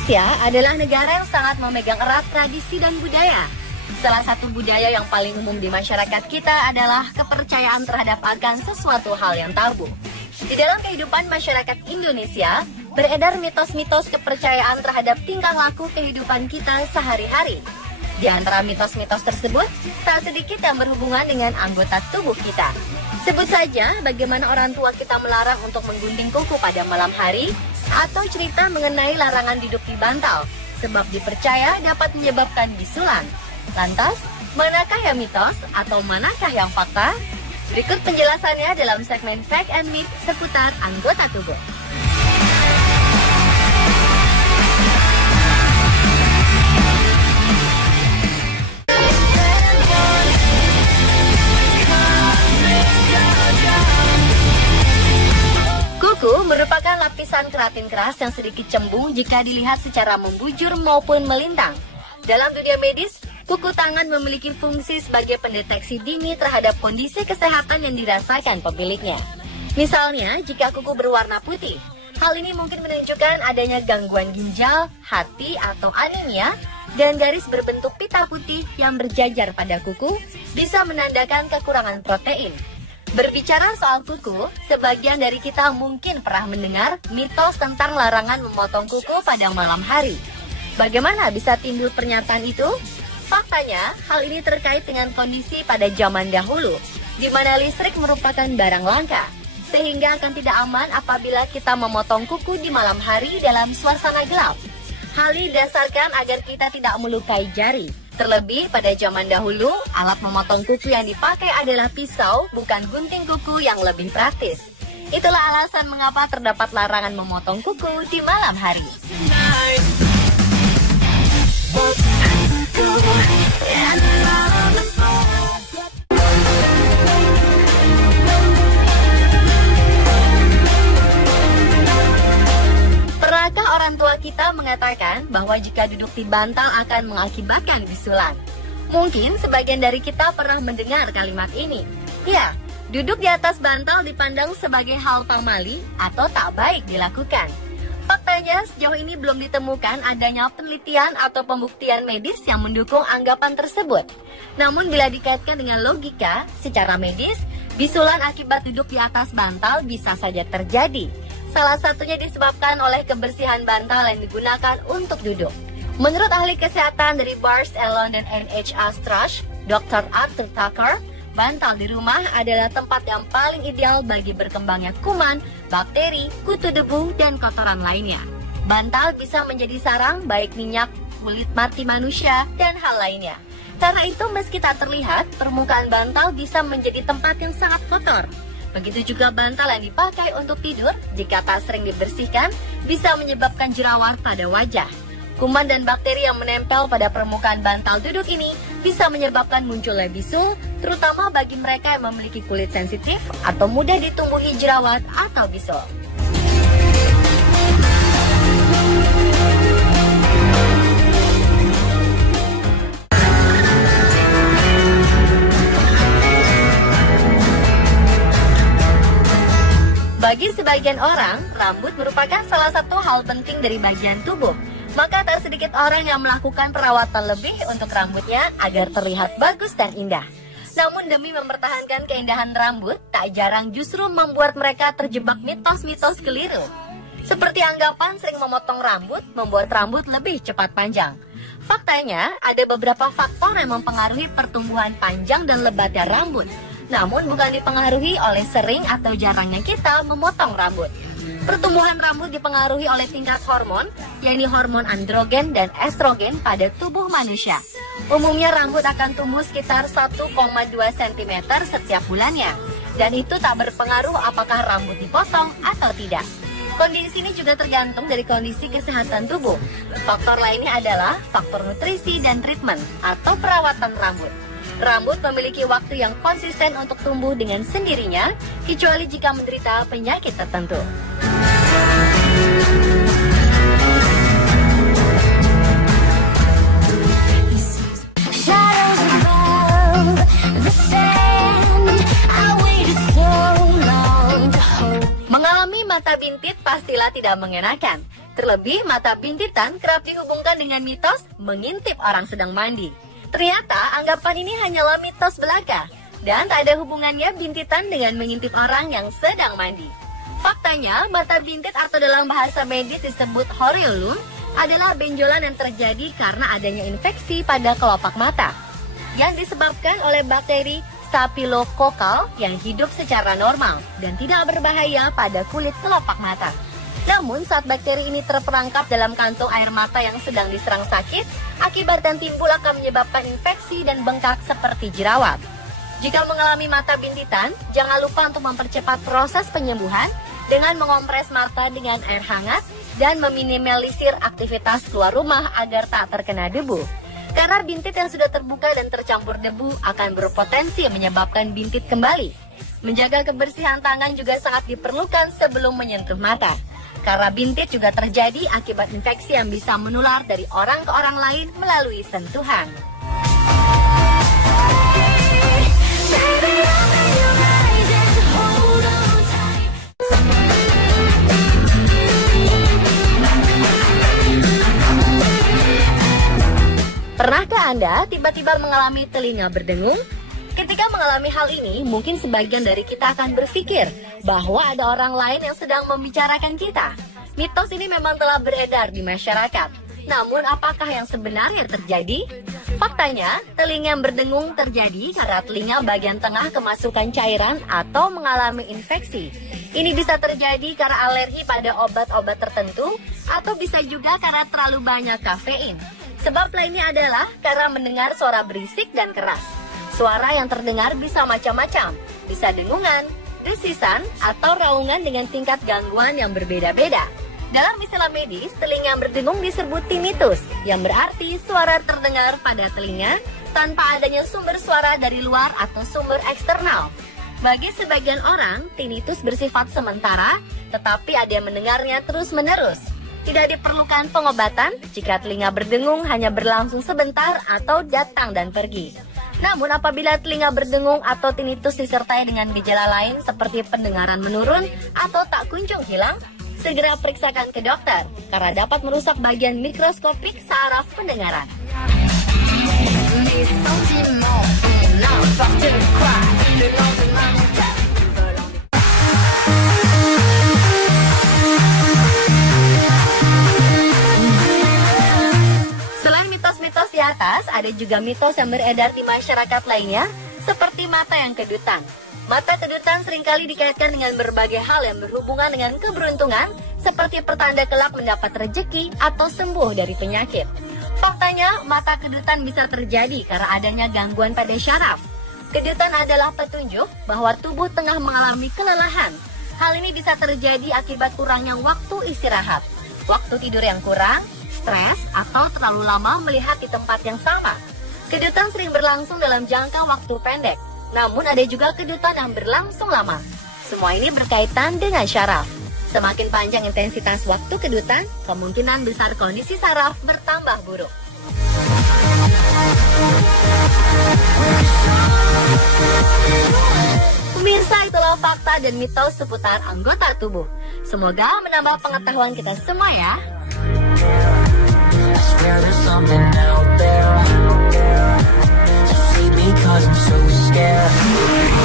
Indonesia adalah negara yang sangat memegang erat tradisi dan budaya. Salah satu budaya yang paling umum di masyarakat kita adalah kepercayaan terhadap akan sesuatu hal yang tabu. Di dalam kehidupan masyarakat Indonesia, beredar mitos-mitos kepercayaan terhadap tingkah laku kehidupan kita sehari-hari. Di antara mitos-mitos tersebut, tak sedikit yang berhubungan dengan anggota tubuh kita. Sebut saja bagaimana orang tua kita melarang untuk menggunting kuku pada malam hari, atau cerita mengenai larangan duduk di bantal, sebab dipercaya dapat menyebabkan bisulan. Lantas, manakah yang mitos atau manakah yang fakta? Berikut penjelasannya dalam segmen Fact and Myth seputar anggota tubuh. Kuku merupakan lapisan keratin keras yang sedikit cembung jika dilihat secara membujur maupun melintang. Dalam dunia medis, kuku tangan memiliki fungsi sebagai pendeteksi dini terhadap kondisi kesehatan yang dirasakan pemiliknya. Misalnya, jika kuku berwarna putih, hal ini mungkin menunjukkan adanya gangguan ginjal, hati, atau anemia, dan garis berbentuk pita putih yang berjajar pada kuku bisa menandakan kekurangan protein. Berbicara soal kuku, sebagian dari kita mungkin pernah mendengar mitos tentang larangan memotong kuku pada malam hari. Bagaimana bisa timbul pernyataan itu? Faktanya, hal ini terkait dengan kondisi pada zaman dahulu, di mana listrik merupakan barang langka, sehingga akan tidak aman apabila kita memotong kuku di malam hari dalam suasana gelap. Hal ini didasarkan agar kita tidak melukai jari. Terlebih pada zaman dahulu, alat memotong kuku yang dipakai adalah pisau, bukan gunting kuku yang lebih praktis. Itulah alasan mengapa terdapat larangan memotong kuku di malam hari. Pernahkah orang tua kita mengatakan bahwa jika duduk di bantal akan mengakibatkan bisulan? Mungkin sebagian dari kita pernah mendengar kalimat ini. Ya, duduk di atas bantal dipandang sebagai hal pamali atau tak baik dilakukan. Faktanya, sejauh ini belum ditemukan adanya penelitian atau pembuktian medis yang mendukung anggapan tersebut. Namun bila dikaitkan dengan logika, secara medis, bisulan akibat duduk di atas bantal bisa saja terjadi. Salah satunya disebabkan oleh kebersihan bantal yang digunakan untuk duduk. Menurut ahli kesehatan dari Bars and London NHS Trust, Dr. Arthur Tucker, bantal di rumah adalah tempat yang paling ideal bagi berkembangnya kuman, bakteri, kutu debu, dan kotoran lainnya. Bantal bisa menjadi sarang baik minyak, kulit mati manusia, dan hal lainnya. Karena itu meski tak terlihat, permukaan bantal bisa menjadi tempat yang sangat kotor. Begitu juga bantal yang dipakai untuk tidur, jika tak sering dibersihkan, bisa menyebabkan jerawat pada wajah. Kuman dan bakteri yang menempel pada permukaan bantal duduk ini bisa menyebabkan munculnya bisul, terutama bagi mereka yang memiliki kulit sensitif atau mudah ditumbuhi jerawat atau bisul. Bagi sebagian orang, rambut merupakan salah satu hal penting dari bagian tubuh. Maka tak sedikit orang yang melakukan perawatan lebih untuk rambutnya agar terlihat bagus dan indah. Namun demi mempertahankan keindahan rambut, tak jarang justru membuat mereka terjebak mitos-mitos keliru. Seperti anggapan sering memotong rambut membuat rambut lebih cepat panjang. Faktanya, ada beberapa faktor yang mempengaruhi pertumbuhan panjang dan lebatnya rambut. Namun bukan dipengaruhi oleh sering atau jarangnya kita memotong rambut. Pertumbuhan rambut dipengaruhi oleh tingkat hormon, yaitu hormon androgen dan estrogen pada tubuh manusia. Umumnya rambut akan tumbuh sekitar 1,2 cm setiap bulannya, dan itu tak berpengaruh apakah rambut dipotong atau tidak. Kondisi ini juga tergantung dari kondisi kesehatan tubuh. Faktor lainnya adalah faktor nutrisi dan treatment atau perawatan rambut. Rambut memiliki waktu yang konsisten untuk tumbuh dengan sendirinya, kecuali jika menderita penyakit tertentu. Mengalami mata bintit pastilah tidak mengenakan. Terlebih, mata bintitan kerap dihubungkan dengan mitos mengintip orang sedang mandi. Ternyata anggapan ini hanyalah mitos belaka dan tak ada hubungannya bintitan dengan mengintip orang yang sedang mandi. Faktanya, mata bintit atau dalam bahasa medis disebut horreolum adalah benjolan yang terjadi karena adanya infeksi pada kelopak mata yang disebabkan oleh bakteri Staphylococcus yang hidup secara normal dan tidak berbahaya pada kulit kelopak mata. Namun saat bakteri ini terperangkap dalam kantong air mata yang sedang diserang sakit, akibat yang timbul akan menyebabkan infeksi dan bengkak seperti jerawat. Jika mengalami mata bintitan, jangan lupa untuk mempercepat proses penyembuhan dengan mengompres mata dengan air hangat dan meminimalisir aktivitas keluar rumah agar tak terkena debu. Karena bintit yang sudah terbuka dan tercampur debu akan berpotensi menyebabkan bintit kembali. Menjaga kebersihan tangan juga sangat diperlukan sebelum menyentuh mata. Karena bintit juga terjadi akibat infeksi yang bisa menular dari orang ke orang lain melalui sentuhan. Pernahkah Anda tiba-tiba mengalami telinga berdengung? Ketika mengalami hal ini, mungkin sebagian dari kita akan berpikir bahwa ada orang lain yang sedang membicarakan kita. Mitos ini memang telah beredar di masyarakat. Namun, apakah yang sebenarnya terjadi? Faktanya, telinga yang berdengung terjadi karena telinga bagian tengah kemasukan cairan atau mengalami infeksi. Ini bisa terjadi karena alergi pada obat-obat tertentu atau bisa juga karena terlalu banyak kafein. Sebab lainnya adalah karena mendengar suara berisik dan keras. Suara yang terdengar bisa macam-macam, bisa dengungan, desisan, atau raungan dengan tingkat gangguan yang berbeda-beda. Dalam istilah medis, telinga yang berdengung disebut tinnitus, yang berarti suara terdengar pada telinga tanpa adanya sumber suara dari luar atau sumber eksternal. Bagi sebagian orang, tinnitus bersifat sementara, tetapi ada yang mendengarnya terus-menerus. Tidak diperlukan pengobatan jika telinga berdengung hanya berlangsung sebentar atau datang dan pergi. Namun apabila telinga berdengung atau tinnitus disertai dengan gejala lain seperti pendengaran menurun atau tak kunjung hilang, segera periksakan ke dokter karena dapat merusak bagian mikroskopik saraf pendengaran. Mitos di atas, ada juga mitos yang beredar di masyarakat lainnya, seperti mata yang kedutan. Mata kedutan seringkali dikaitkan dengan berbagai hal yang berhubungan dengan keberuntungan, seperti pertanda kelak mendapat rejeki atau sembuh dari penyakit. Faktanya, mata kedutan bisa terjadi karena adanya gangguan pada syaraf. Kedutan adalah petunjuk bahwa tubuh tengah mengalami kelelahan. Hal ini bisa terjadi akibat kurangnya waktu istirahat, waktu tidur yang kurang, stres, atau terlalu lama melihat di tempat yang sama. Kedutan sering berlangsung dalam jangka waktu pendek, namun ada juga kedutan yang berlangsung lama. Semua ini berkaitan dengan syaraf. Semakin panjang intensitas waktu kedutan, kemungkinan besar kondisi saraf bertambah buruk. Pemirsa, itulah fakta dan mitos seputar anggota tubuh. Semoga menambah pengetahuan kita semua ya. There's something out there. So see, because I'm so scared.